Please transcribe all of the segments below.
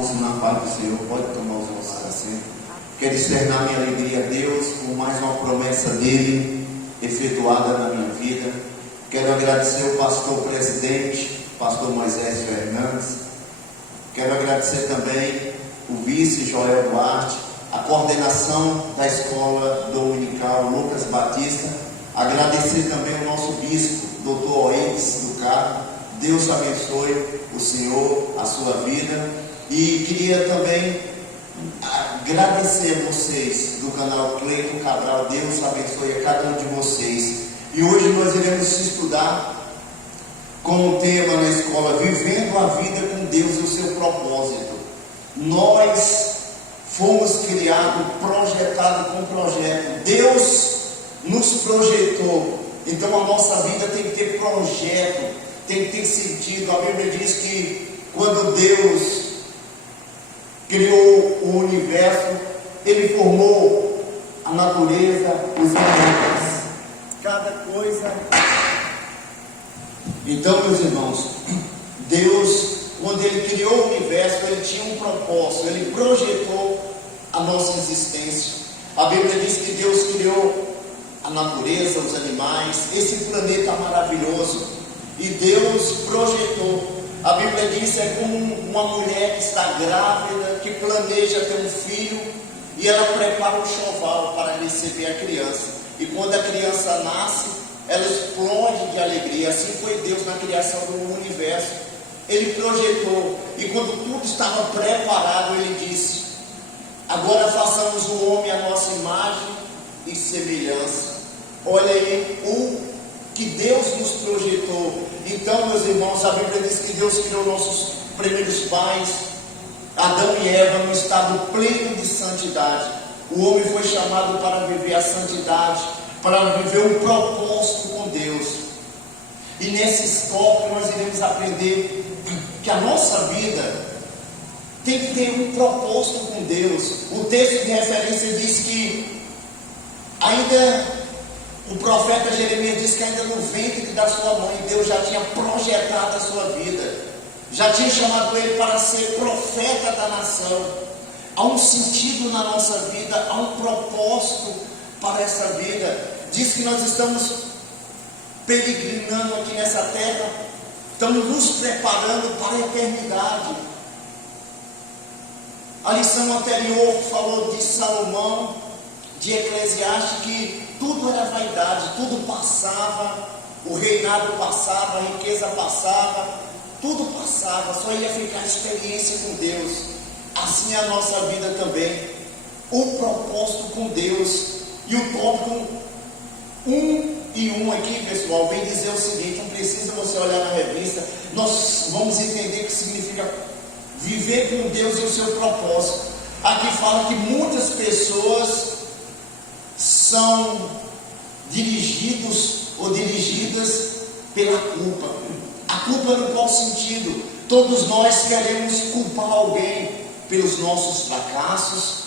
Irmãos, na paz do Senhor, pode tomar os vossos assentos. Quero externar minha alegria a Deus por mais uma promessa dele efetuada na minha vida. Quero agradecer o pastor presidente, pastor Moisés Fernandes. Quero agradecer também o vice Joel Duarte, a coordenação da escola dominical Lucas Batista. Agradecer também o nosso bispo, doutor Oides do Carmo. Deus abençoe o senhor, a sua vida. E queria também agradecer a vocês do canal Cleiton Cabral. Deus abençoe a cada um de vocês. E hoje nós iremos estudar com o tema na escola: Vivendo a Vida com Deus e o seu propósito. Nós fomos criados, projetados com projeto. Deus nos projetou. Então a nossa vida tem que ter projeto, tem que ter sentido. A Bíblia diz que quando Deus criou o universo, Ele formou a natureza, os animais, cada coisa. Então, meus irmãos, Deus, quando Ele criou o universo, Ele tinha um propósito, Ele projetou a nossa existência. A Bíblia diz que Deus criou a natureza, os animais, esse planeta maravilhoso, e Deus projetou. A Bíblia diz que é como uma mulher que está grávida, que planeja ter um filho, e ela prepara um enxoval para receber a criança. E quando a criança nasce, ela explode de alegria. Assim foi Deus na criação do universo. Ele projetou, e quando tudo estava preparado, Ele disse: agora façamos o homem à nossa imagem e semelhança. Olha aí o que Deus nos projetou. Então, meus irmãos, a Bíblia diz que Deus criou nossos primeiros pais, Adão e Eva, no estado pleno de santidade. O homem foi chamado para viver a santidade, para viver um propósito com Deus. E nesses tópicos nós iremos aprender que a nossa vida tem que ter um propósito com Deus. O texto de referência diz que ainda o profeta Jeremias diz que ainda no ventre da sua mãe, Deus já tinha projetado a sua vida, já tinha chamado ele para ser profeta da nação. Há um sentido na nossa vida, há um propósito para essa vida. Diz que nós estamos peregrinando aqui nessa terra, estamos nos preparando para a eternidade. A lição anterior falou de Salomão, de Eclesiastes, que tudo era vaidade, tudo passava, o reinado passava, a riqueza passava, tudo passava, só ia ficar a experiência com Deus. Assim é a nossa vida também, o propósito com Deus. E o tópico 1 aqui, pessoal, vem dizer o seguinte: não precisa você olhar na revista, nós vamos entender o que significa viver com Deus e o seu propósito. Aqui fala que muitas pessoas são dirigidos ou dirigidas pela culpa. A culpa no qual sentido? Todos nós queremos culpar alguém pelos nossos fracassos.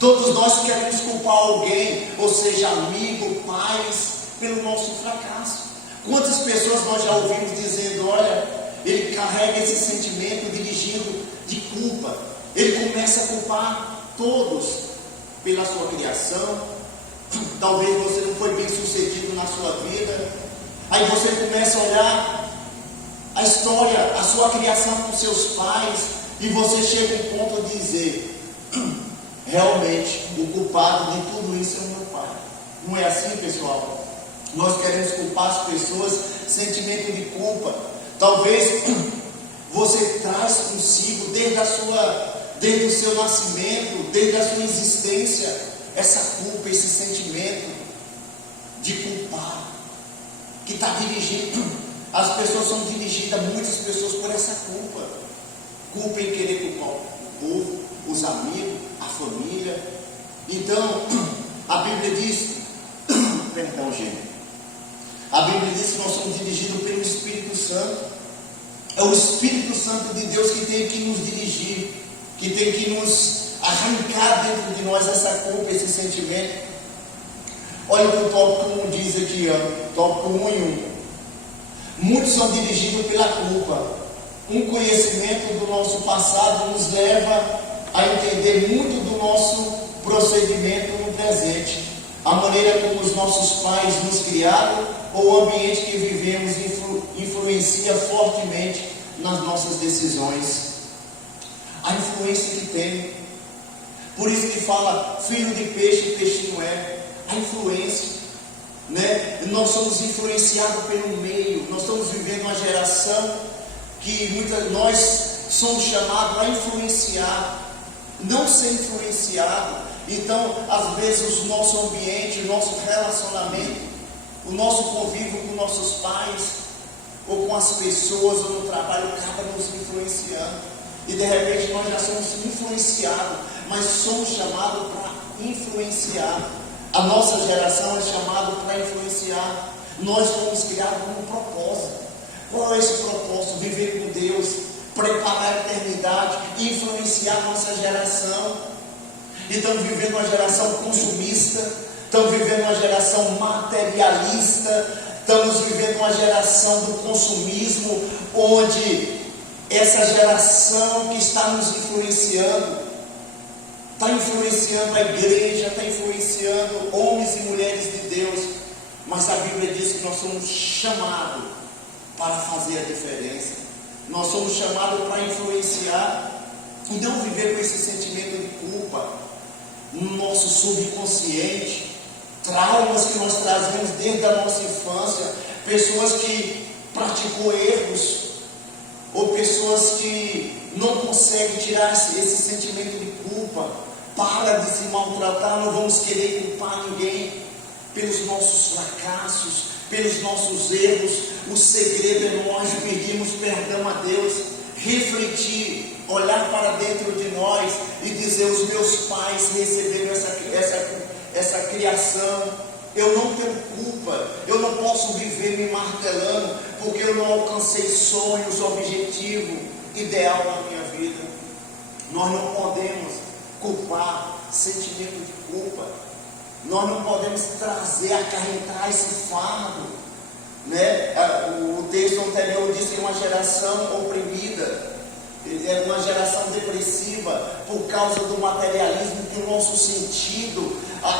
Todos nós queremos culpar alguém, ou seja, amigo, pais, pelo nosso fracasso. Quantas pessoas nós já ouvimos dizendo: olha, ele carrega esse sentimento dirigido de culpa. Ele começa a culpar todos pela sua criação. Talvez você não foi bem sucedido na sua vida. Aí você começa a olhar a história, a sua criação com seus pais, e você chega a um ponto de dizer: realmente, o culpado de tudo isso é o meu pai. Não é assim, pessoal? Nós queremos culpar as pessoas, sentimento de culpa. Talvez você traz consigo desde o seu nascimento, desde a sua existência, essa culpa, esse sentimento de culpar, que está dirigindo. As pessoas são dirigidas, muitas pessoas, por essa culpa. Culpa em querer culpar o povo, os amigos, a família. Então, a Bíblia diz, perdão, gente, a Bíblia diz que nós somos dirigidos pelo Espírito Santo. É o Espírito Santo de Deus que tem que nos dirigir, que tem que nos arrancar dentro de nós essa culpa, esse sentimento. Olha o que o tópico 1 diz aqui, ó, tópico 1 e 1. Muitos são dirigidos pela culpa. um conhecimento do nosso passado nos leva a entender muito do nosso procedimento no presente, a maneira como os nossos pais nos criaram ou o ambiente que vivemos influencia fortemente nas nossas decisões. A influência que tem. Por isso que fala, filho de peixe, peixinho é. A influência, né? Nós somos influenciados pelo meio. Nós estamos vivendo uma geração que nós somos chamados a influenciar, não ser influenciado. Então, às vezes, o nosso ambiente, o nosso relacionamento, o nosso convívio com nossos pais, ou com as pessoas, ou no trabalho, acaba nos influenciando. E de repente nós já somos influenciados, mas somos chamados para influenciar. A nossa geração é chamada para influenciar. Nós fomos criados com um propósito. Qual é esse propósito? Viver com Deus, preparar a eternidade, influenciar a nossa geração. E estamos vivendo uma geração consumista, estamos vivendo uma geração materialista, estamos vivendo uma geração do consumismo, onde essa geração que está nos influenciando, está influenciando a igreja, está influenciando homens e mulheres de Deus, mas a Bíblia diz que nós somos chamados para fazer a diferença, nós somos chamados para influenciar e não viver com esse sentimento de culpa no nosso subconsciente, traumas que nós trazemos desde a nossa infância, pessoas que praticam erros, ou pessoas que não conseguem tirar esse sentimento de culpa, para de se maltratar. Não vamos querer culpar ninguém pelos nossos fracassos, pelos nossos erros. O segredo é nós pedirmos perdão a Deus, refletir, olhar para dentro de nós e dizer: os meus pais receberam essa criação, eu não tenho culpa, eu não posso viver me martelando, porque eu não alcancei sonhos, objetivo, ideal na minha vida. Nós não podemos culpar, sentimento de culpa, nós não podemos trazer, acarretar esse fardo, né? O texto anterior diz que é uma geração oprimida, é uma geração depressiva, por causa do materialismo, que o nosso sentido,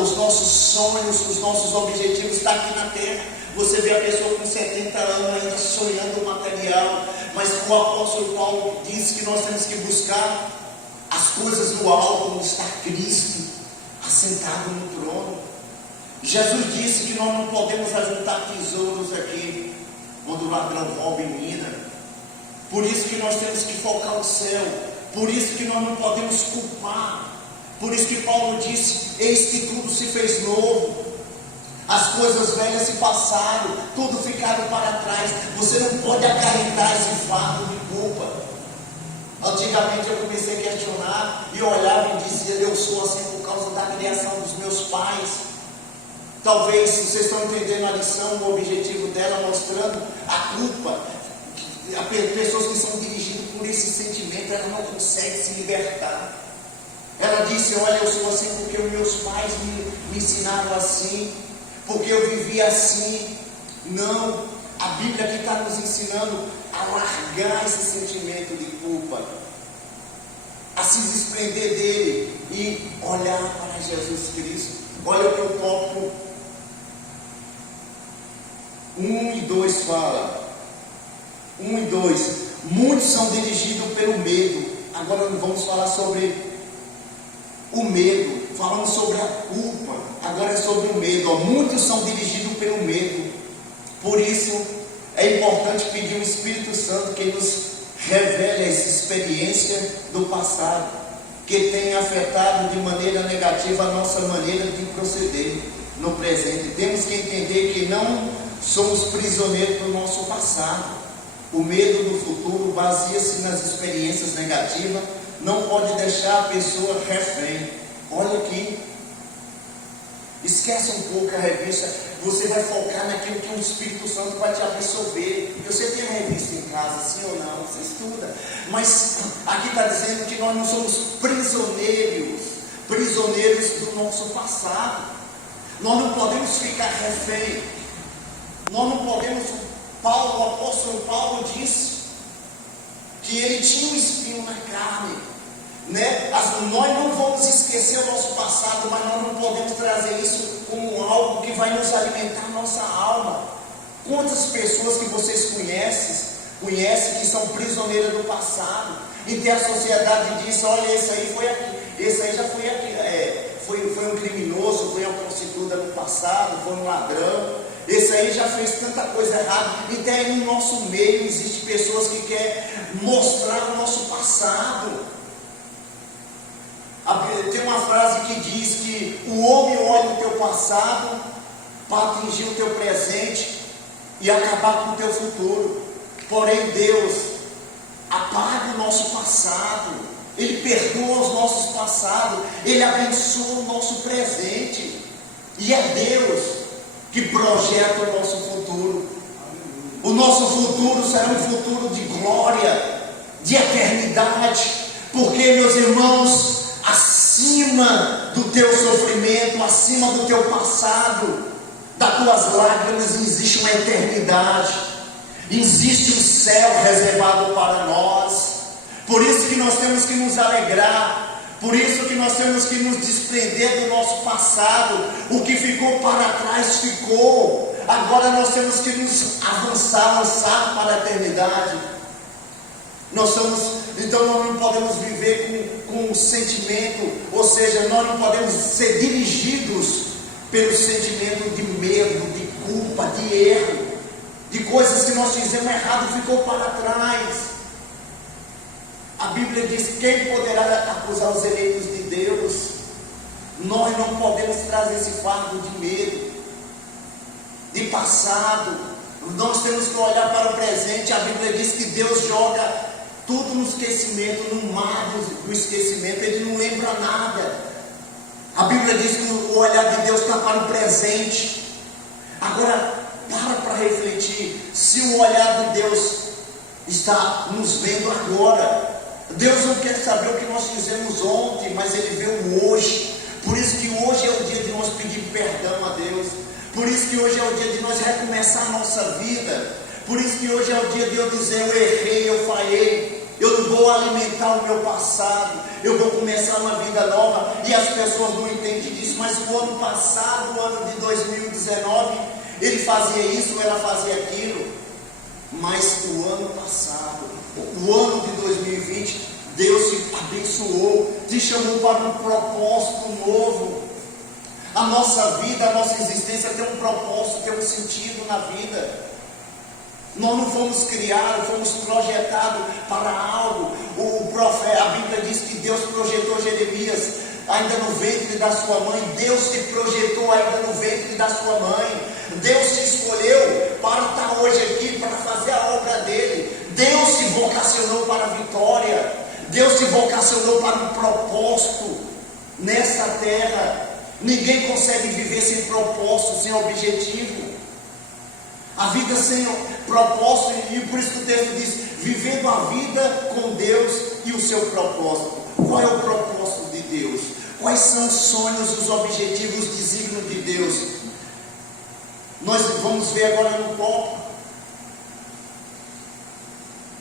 os nossos sonhos, os nossos objetivos estão aqui na terra. Você vê a pessoa com 70 anos ainda sonhando o material, mas o apóstolo Paulo disse que nós temos que buscar as coisas do alto, onde está Cristo assentado no trono. Jesus disse que nós não podemos ajuntar tesouros aqui, onde o ladrão rouba e mina. Por isso que nós temos que focar o céu, por isso que nós não podemos culpar, por isso que Paulo disse: eis que tudo se fez novo, as coisas velhas se passaram, tudo ficaram para trás. Você não pode acarretar esse fardo de culpa. Antigamente eu comecei a questionar e olhava e dizia: eu sou assim por causa da criação dos meus pais. Talvez vocês estão entendendo a lição, o objetivo dela, mostrando a culpa. Pessoas que são dirigidas por esse sentimento, ela não consegue se libertar. Ela disse: olha, eu sou assim porque os meus pais me ensinaram assim, porque eu vivi assim. Não, a Bíblia aqui está nos ensinando a largar esse sentimento de culpa, a se desprender dele e olhar para Jesus Cristo. Olha o que o tópico 1 e 2 fala. 1 e 2: muitos são dirigidos pelo medo. Agora vamos falar sobre o medo. Falamos sobre a culpa, agora é sobre o medo. Muitos são dirigidos pelo medo. Por isso é importante pedir o Espírito Santo que nos revele essa experiência do passado, que tem afetado de maneira negativa a nossa maneira de proceder no presente. Temos que entender que não somos prisioneiros do nosso passado. O medo do futuro baseia-se nas experiências negativas, não pode deixar a pessoa refém. Olha aqui, esquece um pouco a revista, você vai focar naquilo que o Espírito Santo vai te absorver. Você tem a revista em casa, sim ou não? Você estuda, mas aqui está dizendo que nós não somos prisioneiros do nosso passado. Nós não podemos ficar refém, nós não podemos. O apóstolo Paulo disse que ele tinha um espinho na carne, né? Nós não vamos esquecer o nosso passado, mas nós não podemos trazer isso como algo que vai nos alimentar a nossa alma. Quantas pessoas que vocês conhecem que são prisioneiras do passado, e que a sociedade diz: olha, esse aí foi aqui, esse aí já foi aqui, foi um criminoso, foi uma prostituta no passado, foi um ladrão, esse aí já fez tanta coisa errada. E até no nosso meio existem pessoas que querem mostrar o nosso passado. Tem uma frase que diz que o homem olha o teu passado para atingir o teu presente e acabar com o teu futuro. Porém, Deus apaga o nosso passado, Ele perdoa os nossos passados, Ele abençoa o nosso presente, e é Deus que projeta o nosso futuro. O nosso futuro será um futuro de glória, de eternidade, porque, meus irmãos, acima do teu sofrimento, acima do teu passado, das tuas lágrimas, existe uma eternidade, existe um céu reservado para nós. Por isso que nós temos que nos alegrar, por isso que nós temos que nos desprender do nosso passado. O que ficou para trás ficou, agora nós temos que nos lançar para a eternidade. Então nós não podemos viver com um sentimento, ou seja, nós não podemos ser dirigidos pelo sentimento de medo, de culpa, de erro, de coisas que nós fizemos errado, ficou para trás. A Bíblia diz: quem poderá acusar os eleitos de Deus? Nós não podemos trazer esse fardo de medo, de passado. Nós temos que olhar para o presente. A Bíblia diz que Deus joga tudo no esquecimento, no mar do esquecimento. Ele não lembra nada. A Bíblia diz que o olhar de Deus está para o presente. Agora, para refletir, se o olhar de Deus está nos vendo agora. Deus não quer saber o que nós fizemos ontem, mas Ele vê o hoje. Por isso que hoje é o dia de nós pedir perdão a Deus. Por isso que hoje é o dia de nós recomeçar a nossa vida. Por isso que hoje é o dia de eu dizer: eu errei, eu falhei, eu não vou alimentar o meu passado, eu vou começar uma vida nova. E as pessoas não entendem disso, mas o ano passado, o ano de 2019, ele fazia isso, ela fazia aquilo. Mas o ano passado, o ano de 2020, Deus te abençoou, te chamou para um propósito novo. A nossa vida, a nossa existência tem um propósito, tem um sentido na vida. Nós não fomos criados, fomos projetados para algo. O profeta, a Bíblia diz que Deus projetou Jeremias ainda no ventre da sua mãe. Deus te projetou ainda no ventre da sua mãe. Deus te escolheu para estar hoje aqui, para fazer a obra dele. Deus te vocacionou para a vitória. Deus te vocacionou para um propósito nessa terra. Ninguém consegue viver sem propósito, sem objetivo. A vida sem propósito, e por isso que o texto diz: vivendo a vida com Deus e o seu propósito. Qual é o propósito de Deus? Quais são os sonhos, os objetivos, os desígnios de Deus? Nós vamos ver agora no ponto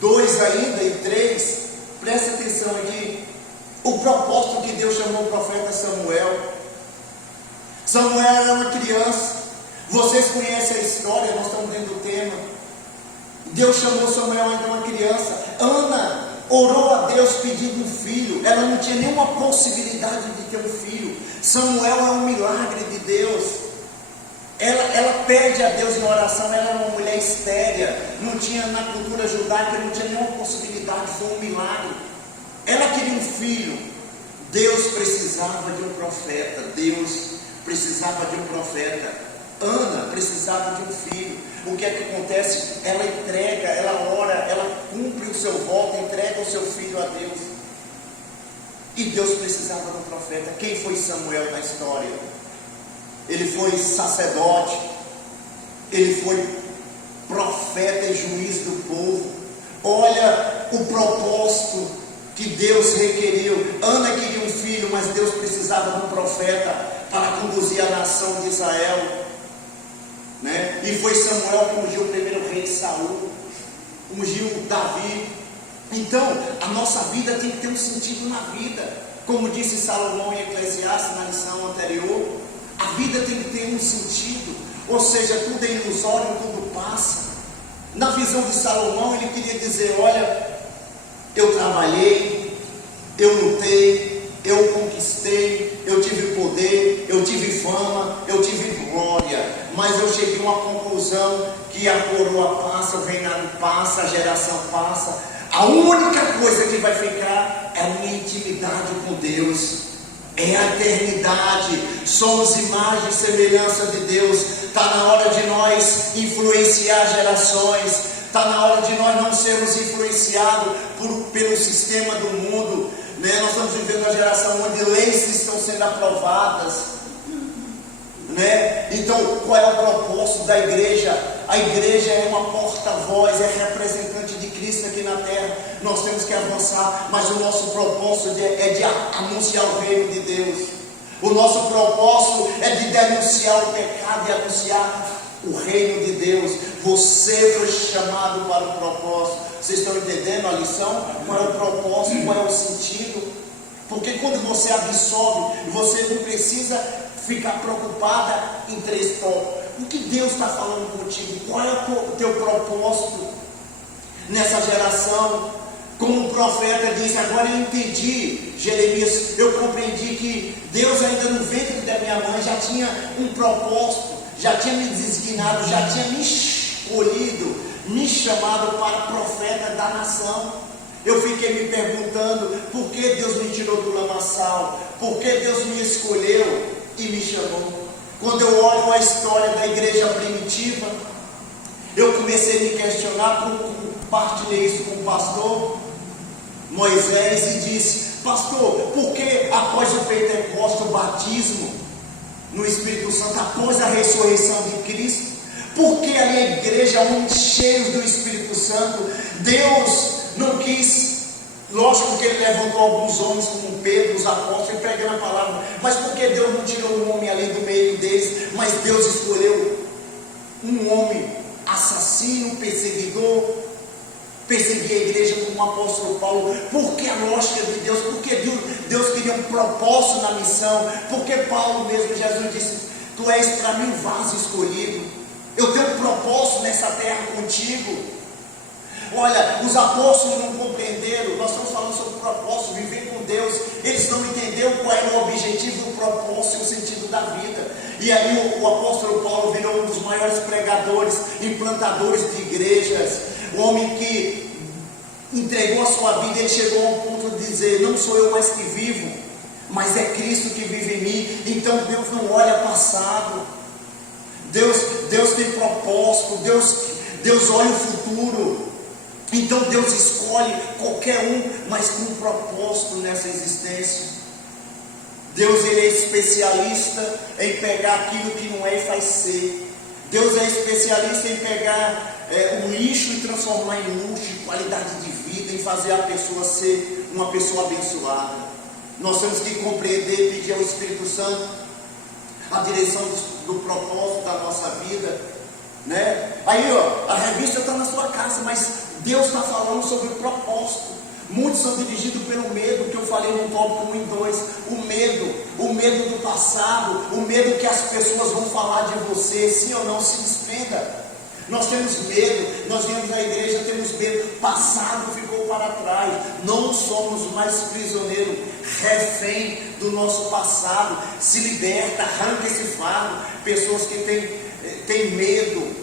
2 ainda e 3. Presta atenção aqui. O propósito que Deus chamou o profeta Samuel. Samuel era uma criança. Vocês conhecem a história, nós estamos dentro do tema. Deus chamou Samuel ainda uma criança. Ana orou a Deus pedindo um filho. Ela não tinha nenhuma possibilidade de ter um filho. Samuel é um milagre de Deus. Ela pede a Deus em oração. Ela era uma mulher estéril, não tinha, na cultura judaica, não tinha nenhuma possibilidade. Foi um milagre. Ela queria um filho. Deus precisava de um profeta. Deus precisava de um profeta. Ana precisava de um filho. O que é que acontece? Ela entrega, ela ora, ela cumpre o seu voto, entrega o seu filho a Deus. E Deus precisava de um profeta. Quem foi Samuel na história? Ele foi sacerdote, ele foi profeta e juiz do povo. Olha o propósito que Deus requeriu. Ana queria um filho, mas Deus precisava de um profeta para conduzir a nação de Israel. E foi Samuel que ungiu o primeiro rei Saul, ungiu Davi, Então, a nossa vida tem que ter um sentido na vida. Como disse Salomão em Eclesiastes, na lição anterior, a vida tem que ter um sentido. Ou seja, tudo é ilusório, tudo passa. Na visão de Salomão, ele queria dizer: olha, eu trabalhei, eu lutei, eu conquistei, eu tive poder, eu tive fama, eu tive glória, mas eu cheguei a uma conclusão que a coroa passa, o reinado passa, a geração passa. A única coisa que vai ficar é a minha intimidade com Deus, é a eternidade. Somos imagem e semelhança de Deus. Está na hora de nós influenciar gerações, está na hora de nós não sermos influenciados pelo sistema do mundo, né? Nós estamos vivendo uma geração onde leis estão sendo aprovadas, né? Então, qual é o propósito da igreja? A igreja é uma porta-voz, é representante de Cristo aqui na terra. Nós temos que avançar, mas o nosso propósito é de anunciar o reino de Deus. O nosso propósito é de denunciar o pecado e anunciar o reino de Deus. Você foi chamado para o propósito. Vocês estão entendendo a lição? Qual é o propósito? Qual é o sentido? Porque quando você absorve, você não precisa ficar preocupada em 3 tópicos. O que Deus está falando contigo? Qual é o teu propósito nessa geração? Como o profeta disse: agora eu entendi, Jeremias, eu compreendi que Deus ainda no ventre da minha mãe já tinha um propósito, já tinha me designado, já tinha me escolhido, me chamado para profeta da nação. Eu fiquei me perguntando: por que Deus me tirou do lamaçal? Por que Deus me escolheu e me chamou? Quando eu olho a história da igreja primitiva, eu comecei a me questionar, compartilhei isso com o pastor Moisés e disse: pastor, por que após o Pentecostes, o batismo no Espírito Santo, após a ressurreição de Cristo, por que ali a igreja, onde cheios do Espírito Santo, Deus não quis? Lógico que ele levantou alguns homens como Pedro, os apóstolos, pregando a palavra, mas por que Deus não tirou um homem ali do meio deles? Mas Deus escolheu um homem assassino, perseguidor, perseguia a igreja como o apóstolo Paulo. Porque a lógica de Deus, porque Deus queria um propósito na missão, porque Paulo mesmo, Jesus disse: tu és para mim um vaso escolhido, eu tenho um propósito nessa terra contigo. Olha, os apóstolos não compreenderam. Nós estamos falando sobre o propósito, viver com Deus. Eles não entenderam qual era o objetivo, o propósito e o sentido da vida. E aí o apóstolo Paulo virou um dos maiores pregadores, implantadores de igrejas. O homem que entregou a sua vida. Ele chegou ao ponto de dizer: não sou eu mais que vivo, mas é Cristo que vive em mim. Então Deus não olha passado, Deus tem propósito, Deus olha o futuro. Então Deus escolhe qualquer um, mas com um propósito nessa existência. Deus, ele é especialista em pegar aquilo que não é e faz ser. Deus é especialista em pegar o lixo e transformar em luxo, em qualidade de vida, em fazer a pessoa ser uma pessoa abençoada. Nós temos que compreender e pedir ao Espírito Santo a direção do propósito da nossa vida, né? Aí a revista está na sua casa, mas Deus está falando sobre o propósito. Muitos são dirigidos pelo medo, que eu falei no tópico 1 e 2. O medo do passado, o medo que as pessoas vão falar de você, sim ou não. Se desprenda. Nós temos medo, nós viemos na igreja, temos medo. Passado ficou para trás. Não somos mais prisioneiros, refém do nosso passado. Se liberta, arranca esse fardo. Pessoas que têm medo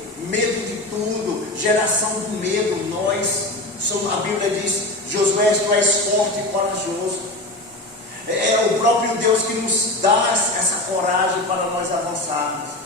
de tudo, geração do medo. Nós somos, a Bíblia diz: Josué, tu és forte e corajoso. É o próprio Deus que nos dá essa coragem para nós avançarmos.